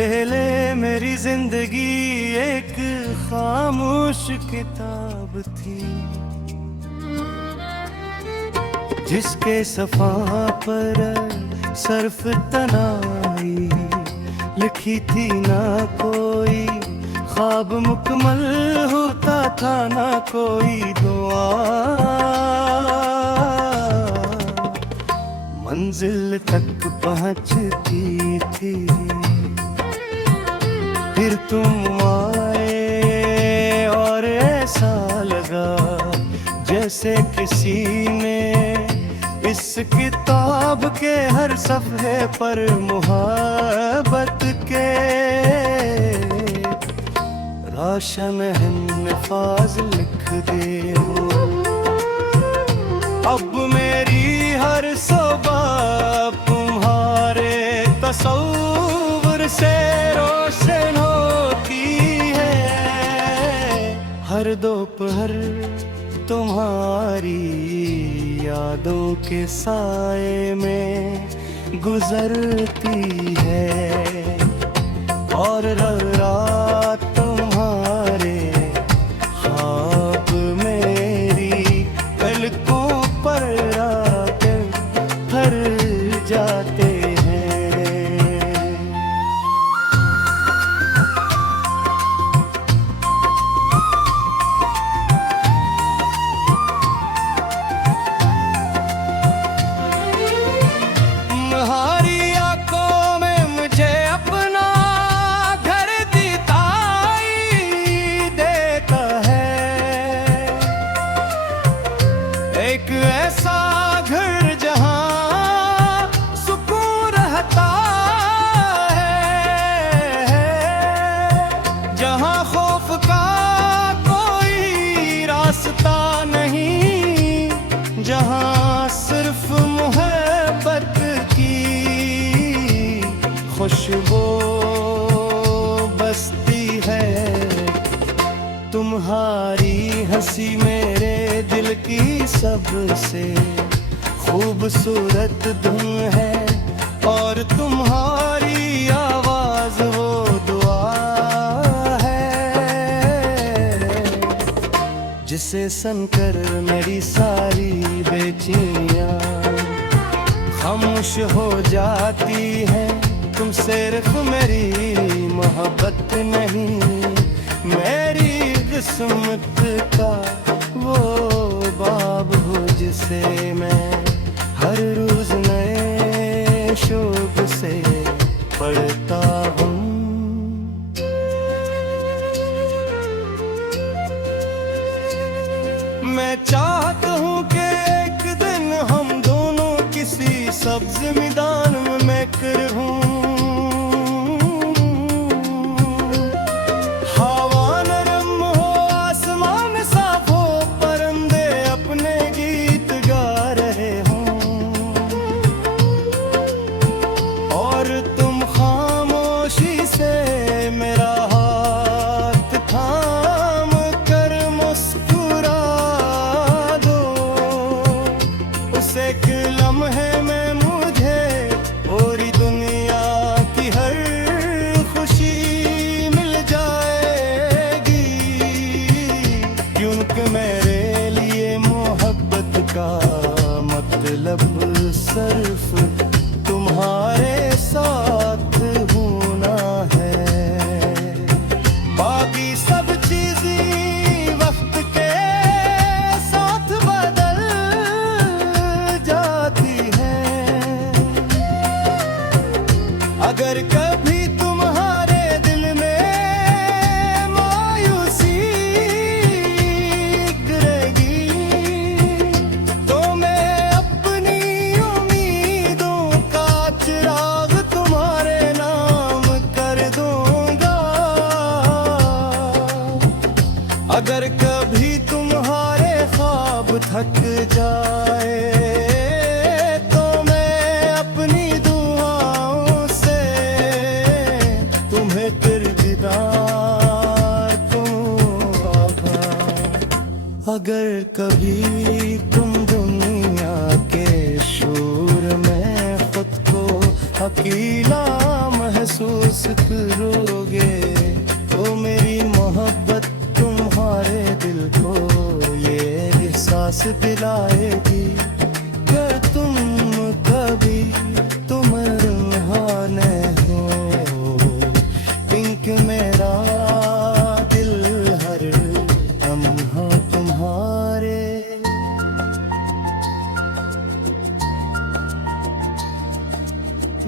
ले ले मेरी जिंदगी एक खामोश किताब थी, जिसके सफ़ा पर सर्फ तनाई लिखी थी ना कोई ख्वाब मुकम्मल होता था, ना कोई दुआ। मंजिल तक पहुंचती थी, फिर तुम आए और ऐसा लगा जैसे किसी ने इस किताब के हर सफ़े पर मोहब्बत के रोशन अल्फाज लिख दे हो। अब मेरी हर सुबह तुम्हारे तस्वीर से रोशन होती है, हर दोपहर तुम्हारी यादों के साए में गुजरती है, और रात तुम्हारे ख्वाब मेरी पलकों पर आकर भर जाते एक ऐसा घर जहां सुकून रहता है, जहां खौफ का कोई रास्ता नहीं, जहां सिर्फ मोहब्बत की खुशबू बसती है। तुम्हारी हंसी मेरे दिल की सबसे खूबसूरत धुन है, और तुम्हारी आवाज वो दुआ है, जिसे सुनकर मेरी सारी बेचैनियां खामोश हो जाती है। तुम सिर्फ मेरी मोहब्बत नहीं, मेरी किस्मत का वो बाब हो जिसे मैं हर रोज नए शौक से पढ़ता हूँ। मैं चाहता हूँ कि एक दिन हम दोनों किसी सब्ज मैदान में महकर हों, एक लम्हे में मुझे पूरी दुनिया की हर खुशी मिल जाएगी, क्योंकि मेरे लिए मोहब्बत का मतलब सिर्फ तुम्हारे साथ होना है। बाकी सब चीज़ें वक्त के साथ बदल जाती हैं। अगर कभी तुम्हारे दिल में मायूसी गिरेगी, तो मैं अपनी उम्मीदों का चिराग तुम्हारे नाम कर दूंगा। अगर कभी तुम्हारे ख्वाब थक जाए, तो मैं अपनी दुआओं से तुम्हें फिर दीदार दूंगा। अगर कभी तुम दुनिया के शोर में खुद को अकेला महसूस कर सांस दिलाएगी कि तुम कभी तुम रूहाने हो, क्योंकि मेरा दिल हर लम्हा तुम्हारे।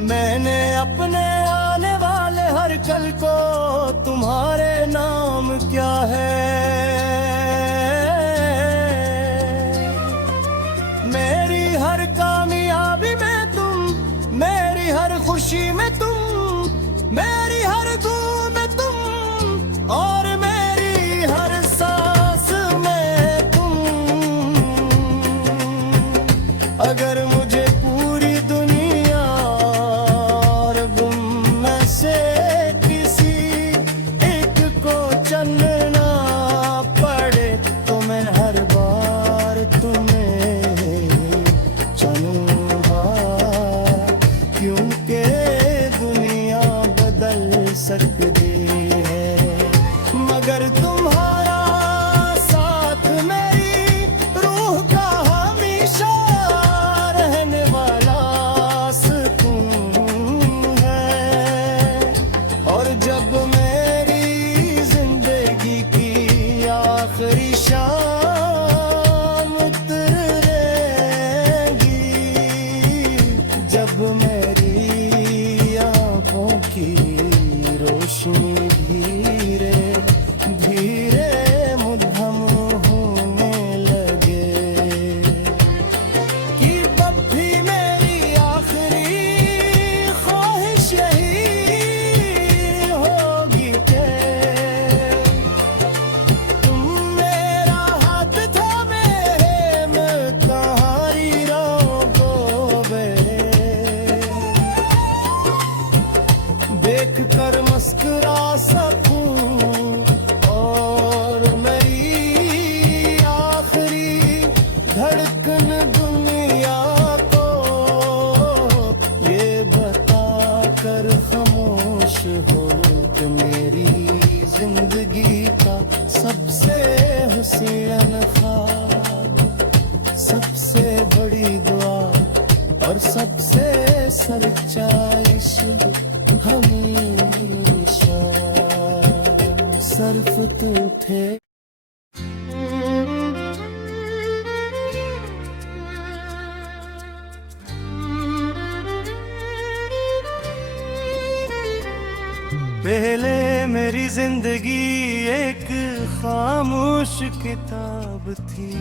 मैंने अपने आने वाले हर कल को तुम्हारे नाम क्या है, मेरी हर कामयाबी में तुम, मेरी हर खुशी में तुम, मेरी हर दुआ में तुम, और मेरी हर सांस में तुम। अगर मुझे पूरी दुनिया और गुम में से किसी एक को चुनना पड़े तो मैं हर बार तुम्हें चुनूंगा, क्योंकि दुनिया बदल सकती है मगर तुम्हारा साथ मेरी रूह का हमेशा रहने वाला सुकून है। और जब मेरी जिंदगी की आखिरी शाम उतरेगी, जब मेरी आंखों की रोशनी धीरे धीरे मुद्दम होने लगे, कि अब भी मेरी आखिरी ख्वाहिश यही होगी कि तुम मेरा हाथ थामे मैं तुम्हारी रहोगे, देख कर मुस्कुरा सकूं और मेरी आखिरी धड़कन दुनिया को ये बता कर खामोश हो कि मेरी जिंदगी का सबसे हुस्न ख्वाब, सबसे बड़ी दुआ और सबसे सच्चा इश्क हमेशा सर्फ तू थे। पहले मेरी जिंदगी एक खामोश किताब थी,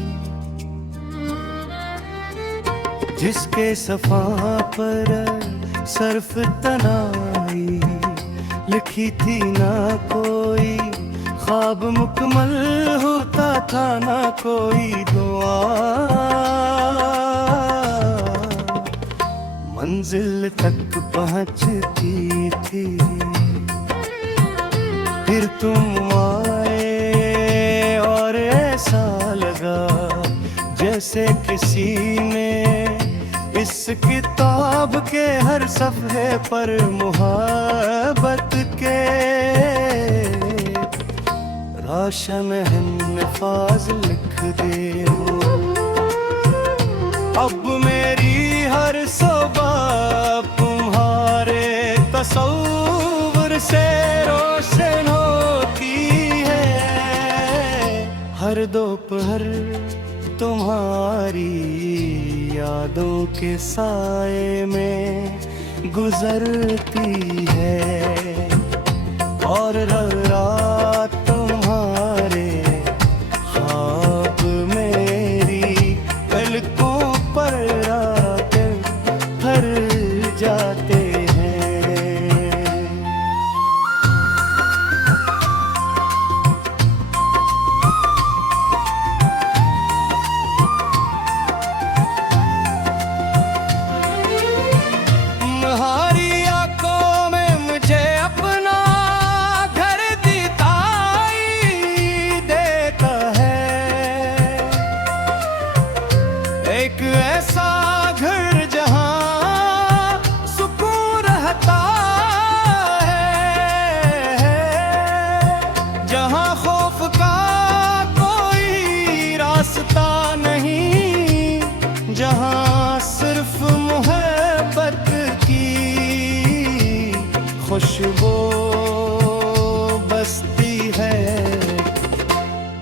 जिसके सफ़ा पर सर्फ तनाई लिखी थी, ना कोई ख्वाब मुकम्मल होता था, ना कोई दुआ। मंजिल तक पहुंचती थी, फिर तुम आए और ऐसा लगा जैसे किसी ने इस किताब के हर सफ़े पर मोहब्बत के रोशन अल्फाज लिख दे। अब मेरी हर सुबह तुम्हारे तस्वीर से रोशन होती है, हर दोपहर तुम्हारी यादों के साए में गुजरती है, और रात तुम्हारे ख्वाब मेरी पलकों पर रात भर जाते हैं। तुम्हारी आंखों में मुझे अपना घर दी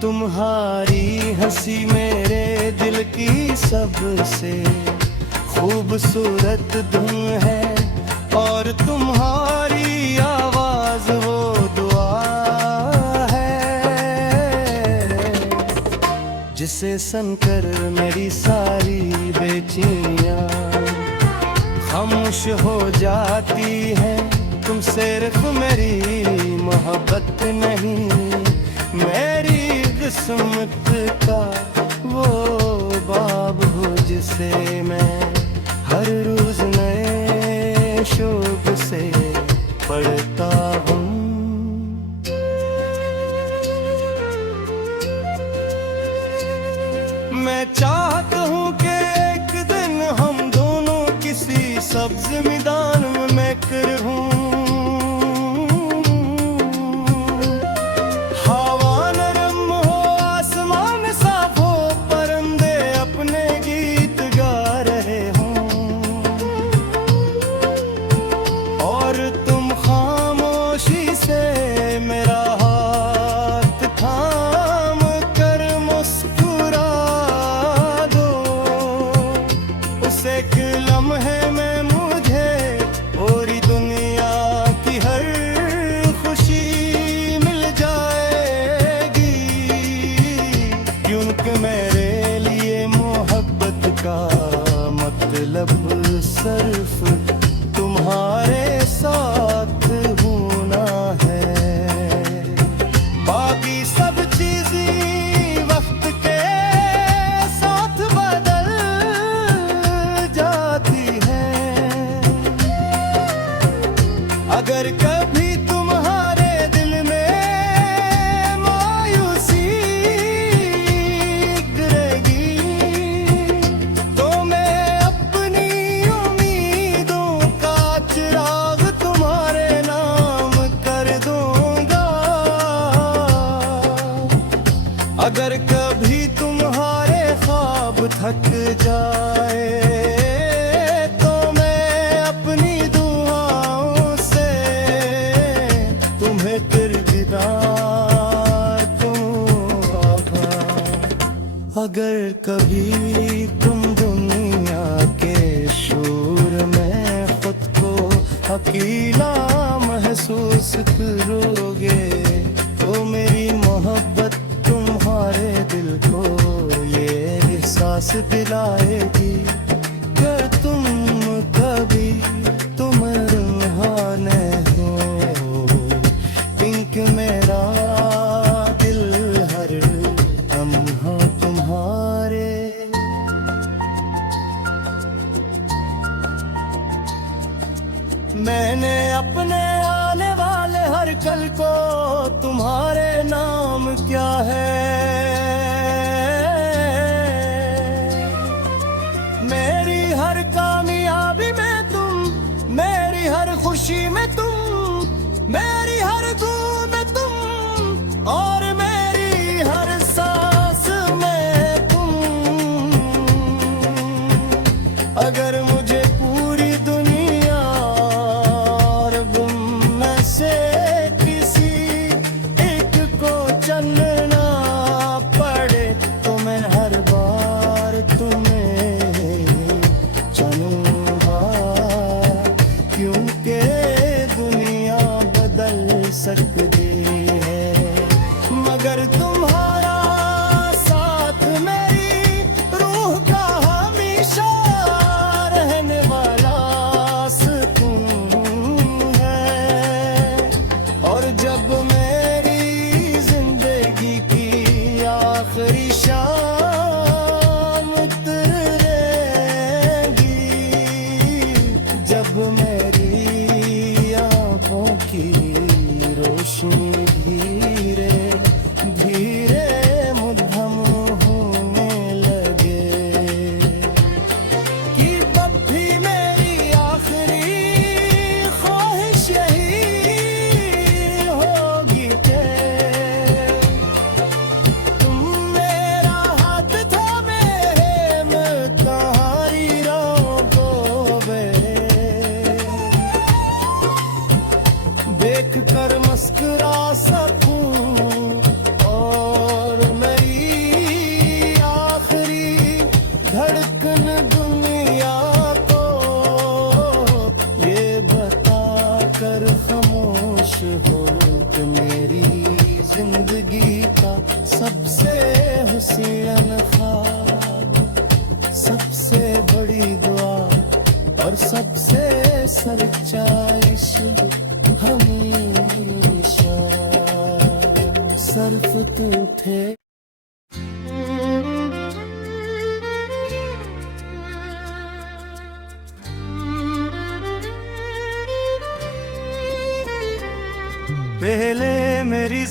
तुम्हारी हंसी मेरे दिल की सबसे खूबसूरत धुन है, और तुम्हारी आवाज वो दुआ है जिसे सुनकर मेरी सारी बेचैनियां खामोश हो जाती है। तुम सिर्फ मेरी मोहब्बत नहीं, मेरी किस्मत का वो बाब हो जिसे मैं हर रोज नए शौक से पढ़ता हूँ। मैं चाहता हूँ कि एक दिन हम दोनों किसी सब्ज मैदान में रहूं, हवा नरम हो, आसमान साफ हो, परिंदे अपने गीत गा रहे हों, और तुम खामोशी से मेरा हाथ थाम कर मुस्कुरा दो। उस एक लम्हे में मुझे पूरी दुनिया की हर खुशी मिल जाएगी, क्योंकि मेरे लिए मोहब्बत का मतलब सिर्फ तुम्हारे साथ होना है। बाकी सब चीजें वक्त के साथ बदल जाती हैं। अगर कभी तुम्हारे दिल में मायूसी गिरेगी, तो मैं अपनी उम्मीदों का चिराग तुम्हारे नाम कर दूंगा। अगर कभी तुम्हारे ख्वाब थक जाए, तो मैं अपनी दुआओं से तुम्हें फिर दीदार दूंगा। अगर कभी तुम दुनिया के शोर में खुद को अकेला महसूस करोगे, तो मेरी मोहब्बत तुम्हारे दिल को ये एहसास दिलाएगी कि तुम कभी तुम रूहाने हो, क्योंकि मेरा दिल हर लम्हा तुम्हारे। मैंने अपने आने वाले हर कल को तुम्हारे नाम क्या है, मेरी हर कामयाबी में तुम, मेरी हर खुशी में तुम, मेरी हर दुआ में तुम, और मेरी हर सांस में तुम। अगर मुझे पूरी दुनिया और गुम में से किसी एक को चुनना पड़े, तो मैं हर बार तुम्हें चुनूंगा, क्योंकि दुनिया बदल सकती है, मगर तुम्हारा साथ मेरी रूह का हमेशा रहने वाला सुकून है। और जब मेरी जिंदगी की आखिरी शाम उतरेगी, जब मेरी आंखों की रोशनी धीरे धीरे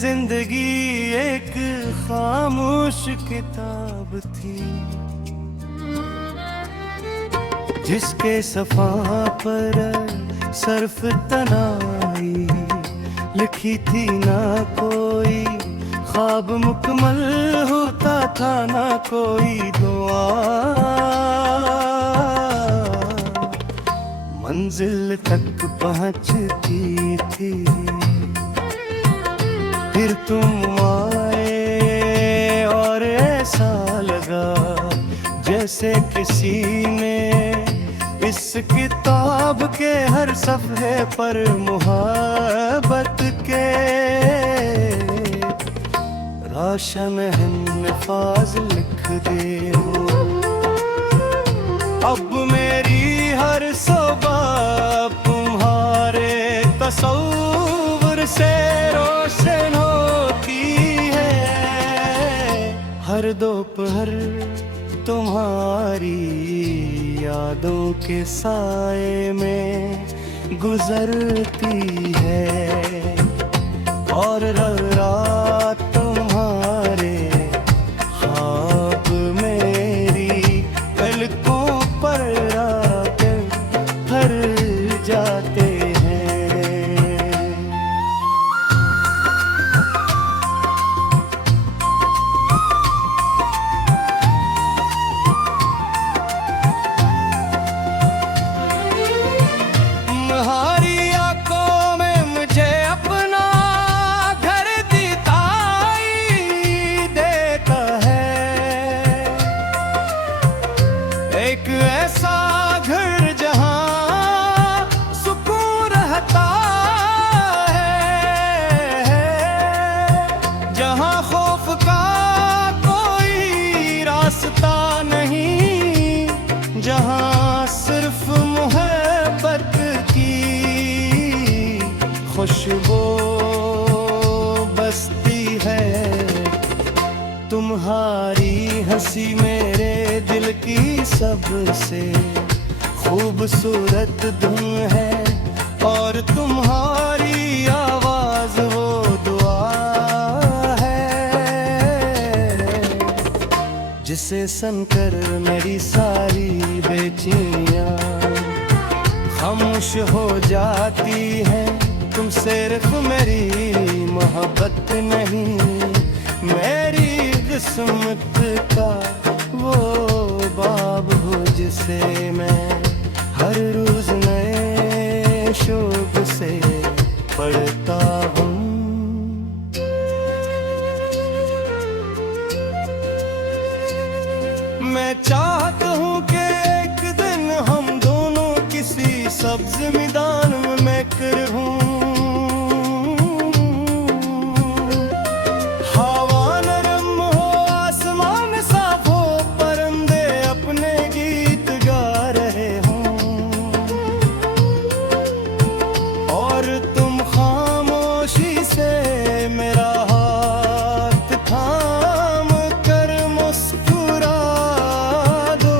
जिंदगी एक खामोश किताब थी, जिसके सफ़ा पर सर्फ तनाई लिखी थी ना कोई ख्वाब मुकम्मल होता था, ना कोई दुआ। मंजिल तक पहुंचती थी, फिर तुम आए और ऐसा लगा जैसे किसी ने इस किताब के हर सफ़े पर मोहब्बत के रोशन अल्फाज लिख दे। अब मेरी हर सुबह तुम्हारे तस्वीर से रोशन होती है, हर दोपहर तुम्हारी यादों के साए में गुजरती है, और रात तुम्हारे ख्वाब मेरी पलकों पर आकर भर जाते हैं। तुम्हारी आंखों में मुझे अपना घर दिखाई देता है, एक ऐसा घर जहां सुकून रहता है, जहां खौफ का कोई रास्ता नहीं, जहां सिर्फ मोहब्बत की खुशबू बसती है। तुम्हारी हंसी मेरे दिल की सबसे खूबसूरत धुन है, और तुम्हारी आवाज वो दुआ है, जिसे सुनकर मेरी सारी बेचैनियां खामोश हो जाती है। तुम सिर्फ मेरी मोहब्बत नहीं, मेरी किस्मत का वो बाब हो, जिसे मैं हर रोज नए शौक से पढ़ता हूँ। मैं चाहता हूँ कि एक दिन हम दोनों किसी सब्ज मैदान में रहूं, हवा नरम हो, आसमान साफ हो, परिंदे अपने गीत गा रहे हों, और तुम खामोशी से मेरा हाथ थाम कर मुस्कुरा दो।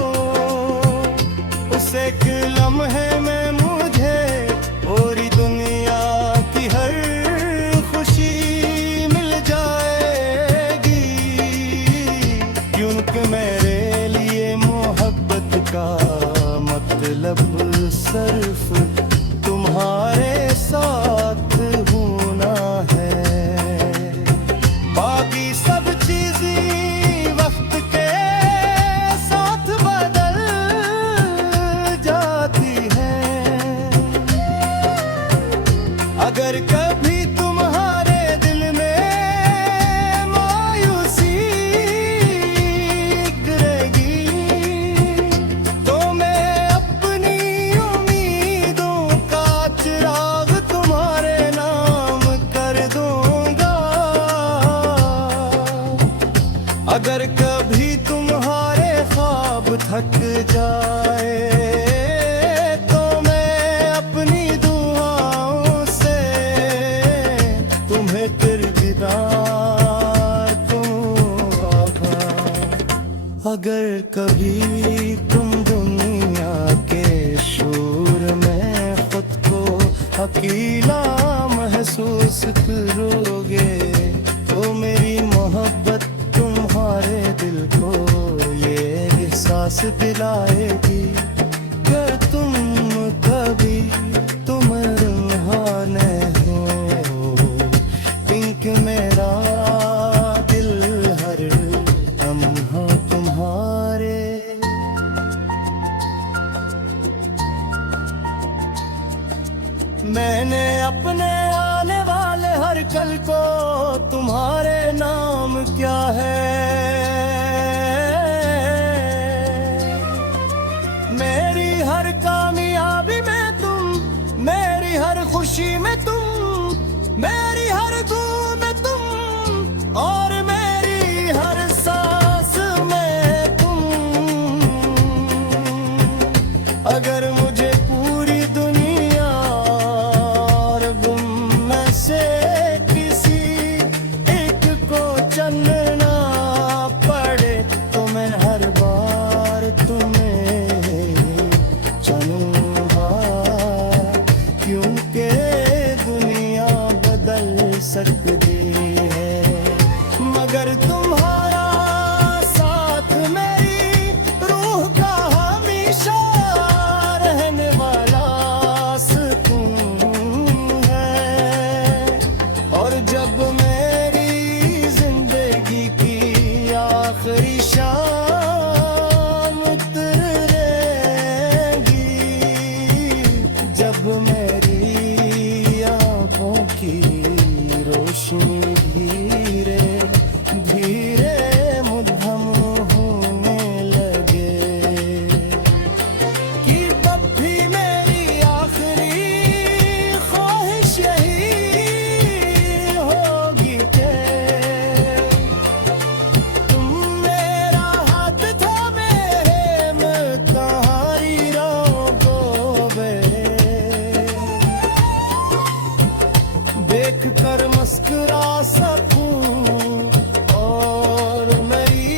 उस एक लम्हे में मुझे पूरी दुनिया की हर खुशी मिल जाएगी, क्योंकि मेरे लिए मोहब्बत का मतलब सिर्फ तुम्हारे साथ होना है। बाकी सब चीजें वक्त के साथ बदल जाती हैं, अगर कभी तुम्हारे दिल में मायूसी गिरेगी, तो मैं अपनी उम्मीदों का चिराग तुम्हारे नाम कर दूंगा। अगर कभी तुम्हारे ख्वाब थक जाए, तो मैं अपनी दुआओं से तुम्हें फिर दीदार दूंगा। अगर कभी तुम दुनिया के शोर में खुद को अकेला महसूस करोगे, सांस दिलाएगी कि तुम कभी तुम रूहाने हो, क्योंकि मेरा दिल हर लम्हा तुम्हारे। मैंने अपने आने वाले हर कल को तुम्हारे नाम क्या है, मेरी हर कामयाबी में तुम, मेरी हर खुशी में तुम, मेरी हर दुआ में तुम, और मेरी हर सांस में तुम। अगर मुझे पूरी दुनिया और गुम में से किसी एक को चुनना पड़े तो मैं हर बार तुम्हें चुनूंगा, क्योंकि दुनिया बदल सकती है मगर तुम्हारा साथ मेरी रूह का हमेशा रहने वाला सुकून है। और जब मेरी जिंदगी की आखिरी शाम उतरेगी, जब मेरी आंखों की रोशनी धीरे धीरे मुद्दम होने लगे, कि तब भी मेरी आखिरी ख्वाहिश यही होगी कि तुम मेरा हाथ थामे मैं तुम्हारी रोगों देख कर मुस्कुरा सकूं, और मेरी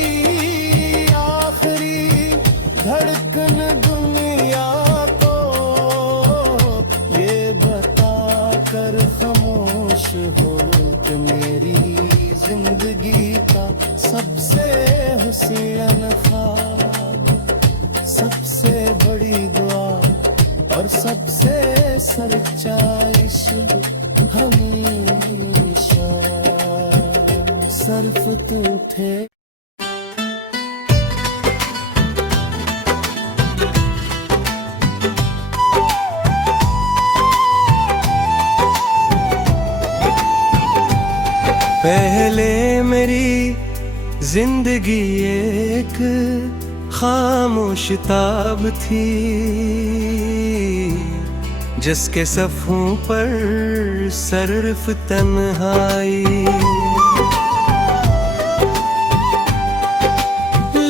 आखिरी धड़कन दुनिया को ये बता कर खामोश हो कि मेरी जिंदगी का सबसे हुस्न ख्वाब, सबसे बड़ी दुआ और सबसे सच्चा इश्क हमेशा सर्फ तू थे। पहले मेरी जिंदगी एक खामोश ताब थी, जिसके सफ़ों पर सिर्फ तन्हाई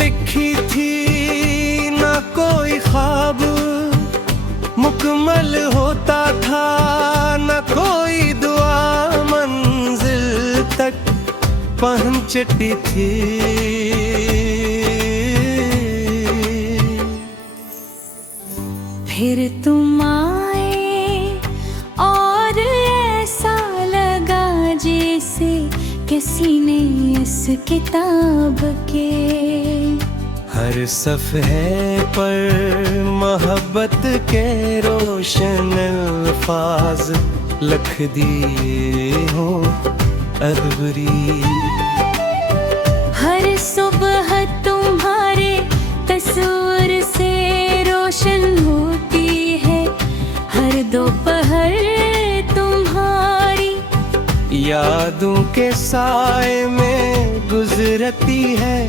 लिखी थी, ना कोई ख्वाब मुकम्मल होता था, ना कोई दुआ मंजिल तक पहुंचती थी। फिर तुम आए और ऐसा लगा जैसे किसी ने इस किताब के हर सफ़हे पर मोहब्बत के रोशन अल्फाज लिख दिए हो अदबरी। हर सुबह तुम्हारे तस्वीर से रोशन होती है, हर दोपहर तुम्हारी यादों के साए में गुजरती है,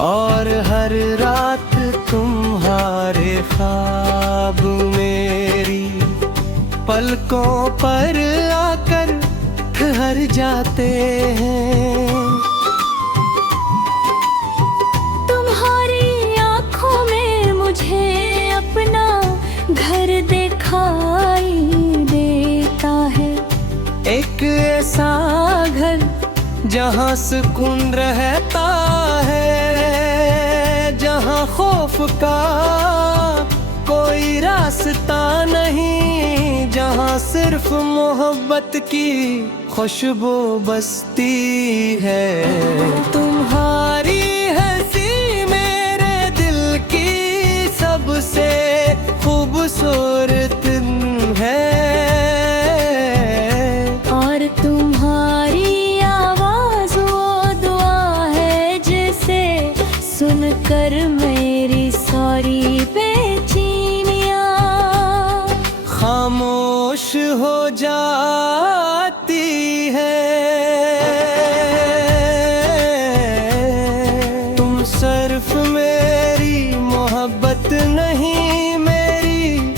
और हर रात तुम्हारे ख्वाब मेरी पलकों पर आकर ठहर जाते हैं। तुम्हारी आँखों में मुझे अपना घर दिखाई देता है, एक ऐसा घर जहाँ सुकून रहता है, जहाँ खौफ का कोई रास्ता नहीं, जहाँ सिर्फ मोहब्बत की खुशबू बसती है। तुम्हारी हंसी मेरे दिल की कर मेरी सॉरी बेचैनियाँ खामोश हो जाती है। तुम सिर्फ मेरी मोहब्बत नहीं, मेरी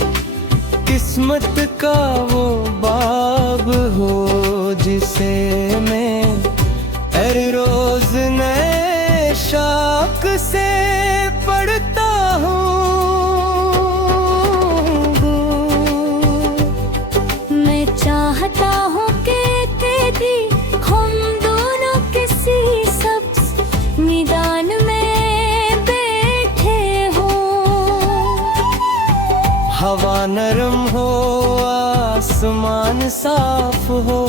किस्मत का वो बाब हो जिसे मैं हर रोज नए शौक से पढ़ता हूँ। मैं चाहता हूँ कि तेरी हम दोनों किसी सब्ज मैदान में बैठे हों। हवा नरम हो, आसमान साफ हो,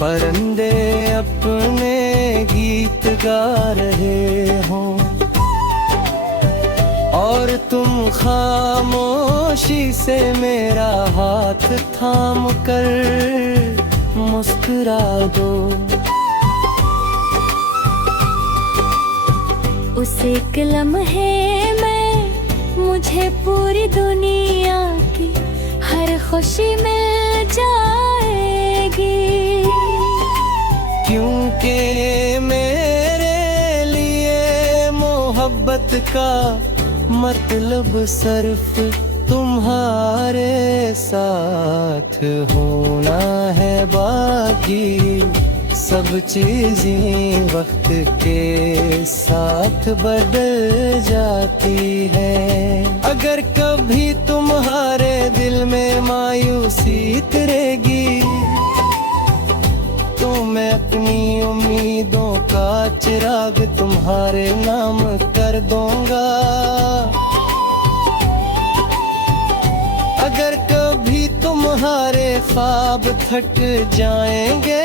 परिंदे अपने गीत गा रहे हों और तुम खामोशी से मेरा हाथ थाम कर मुस्कुरा दो। उस एक लम्हे में मुझे पूरी दुनिया की हर खुशी मिल जाएगी, क्योंकि मेरे लिए मोहब्बत का मतलब सिर्फ तुम्हारे साथ होना है। बाकी सब चीजें वक्त के साथ बदल जाती है। अगर कभी तुम्हारे दिल में मायूसी उतरेगी तो मैं अपनी उम्मीदों का चिराग तुम्हारे नाम कर दूंगा। अगर कभी तुम्हारे ख्वाब थक जाएंगे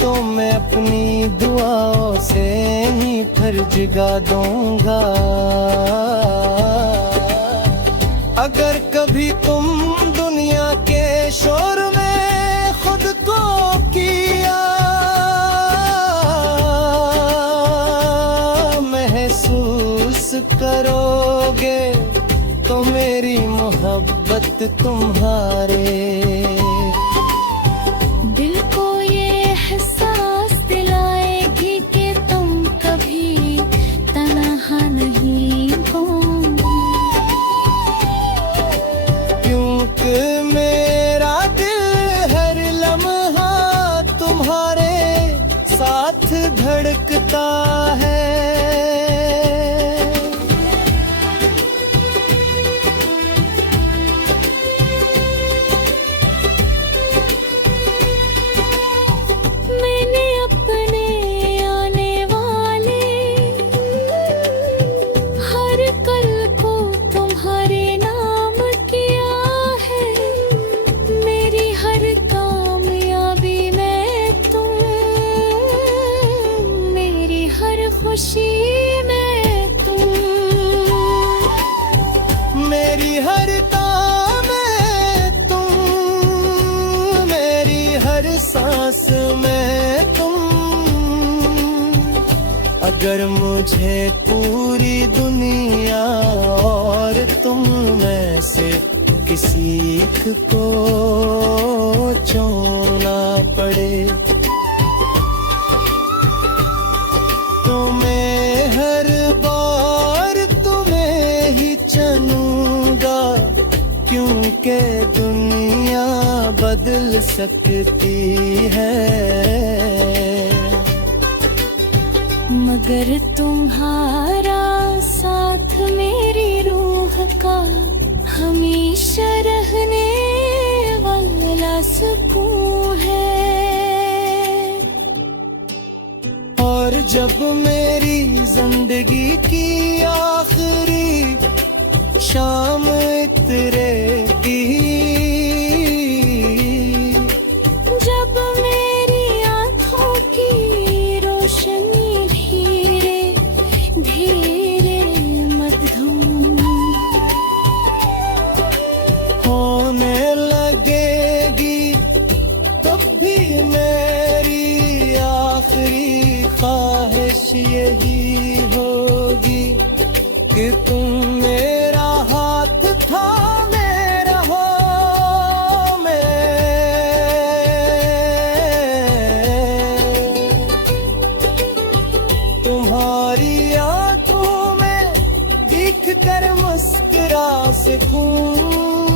तो मैं अपनी दुआओं से ही फिर जगा दूंगा। अगर कभी तुम दुनिया के शोर में खुद को किया महसूस करोगे तो मेरी मोहब्बत तुम्हारे दिल को ये एहसास दिलाएगी कि तुम कभी तन्हा नहीं हो। क्योंकि मेरा दिल हर लम्हा तुम्हारे साथ धड़कता है। मैंने अपने आने वाले हर कल को तुम्हारे नाम किया है। मेरी हर कामयाबी में तुम, मेरी हर खुशी में तुम, मेरी हर काम में तुम, मेरी हर सांस में तुम। अगर मुझे पूरी दुनिया और तुम में से किसी एक को चुनना पड़े तो मैं हर बार तुम्हें ही चुनूंगा। क्योंकि दुनिया बदल सकती है मगर तुम्हारा साथ मेरी रूह का हमेशा रहने वाला सुकून है। और जब मेरी जिंदगी की आखिरी शाम इतरेगी, जब मेरी आँखों की रोशनी धीरे धीरे मधुम होने लगेगी, तब भी मेरी आखिरी ख्वाहिश यही होगी कि तुम मेरा हाथ थामे रहो तुम्हारी आंखों में दिख कर मुस्कुरा सकूं